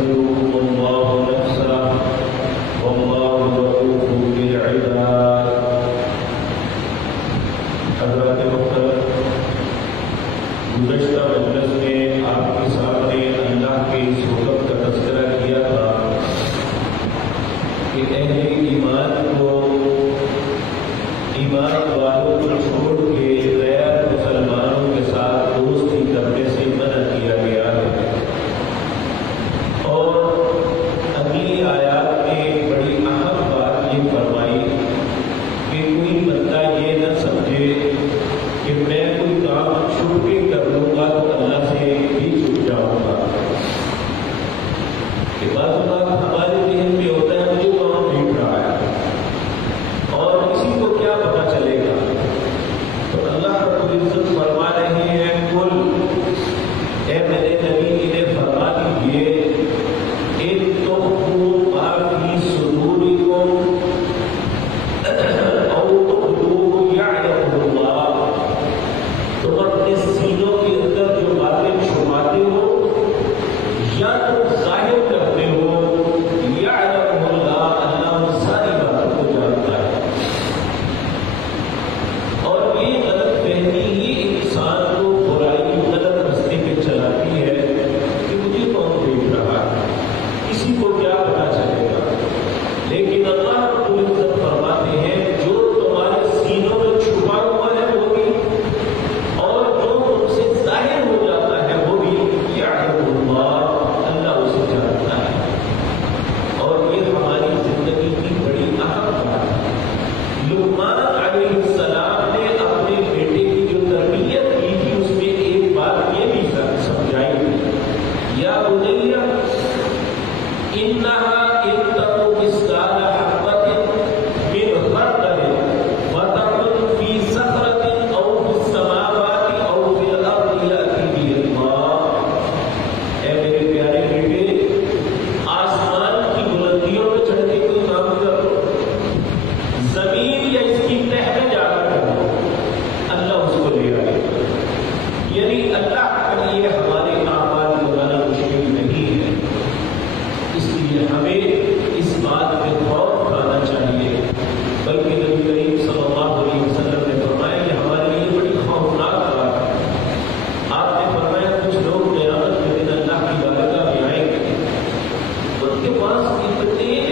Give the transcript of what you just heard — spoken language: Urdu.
يحذركم الله نفسه والله رؤوف بالعباد. حضرات محترم، گزشتہ مجلس میں آپ کے سامنے اللہ کے اس حکم کا تذکرہ کیا تھا کہ اہل ایمان کو ایمان والوں کو چھوڑ کے غیر مسلمانوں کے ساتھ دوستی کرنے سے منع کیا گیا ہے. اور اگلی آیات میں بڑی اہم بات یہ فرمائی کہ کوئی بندہ یہ نہ سمجھے کہ میں کوئی کام چھپ کے کر لوں گا تو اللہ سے بھی چھپ جاؤں گا. کہ بعض اوقات ہمارے ذہن میں ہوتا ہے مجھے کام بھیٹ رہا ہے اور کسی کو کیا پتا چلے گا. تو اللہ رب العزت فرما رہے ہیں کل اے میرے نبی انہیں فرما دیجیے ان تخفوا ما فی صدورکم او تبدوه یعلمه اللہ. تم اپنے سینوں کے اندر جو باتیں چھپاتے ہو یا تم ظاہر کرتے ہو یعلمه اللہ، اللہ ان ساری باتوں کو جانتا ہے. اور یہ غلط فہمی ہی انسان کو برائی غلط رستے پہ چلاتی ہے کہ مجھے کون دیکھ رہا ہے، کسی کو کیا پتا چلے گا. لیکن اللہ رب العزت فرماتے ہیں جو تمہارے سینوں میں چھپا ہوا ہے وہ بھی اور جو تم سے ظاہر ہو جاتا ہے وہ بھی یعلم اللہ، اللہ اسے جانتا ہے. اور یہ ہماری زندگی کی بڑی اہم بات ہے. لقمان علیہ السلام نے اپنے بیٹے کی جو تربیت کی تھی اس میں ایک بات یہ بھی سمجھائی تھی، یا بنی انہا ان تک مثقال حبۃ من خردل فتکن فی صخرۃ او فی السماوات او فی الارض یأتی بہ اللہ. اے میرے پیارے بیٹے، آسمان کی بلندیوں پہ چڑھ کے کوئی کام کر لو، زمین یا اس کی تہ میں جا کر کرو، اللہ اس کو لے آئے گا. یعنی اللہ کے لیے ہمارے اعمال بنانا مشکل نہیں ہے. اس لیے ہمیں اس بات پہ غور کرنا چاہیے. بلکہ نبی کریم صلی اللہ علیہ وسلم نے فرمایا کہ ہمارے لیے بڑی خوفناک بات ہے. آپ نے فرمایا کچھ لوگ قیامت کے دن اللہ کی بارگاہ میں آئیں گے، ان کے پاس اتنے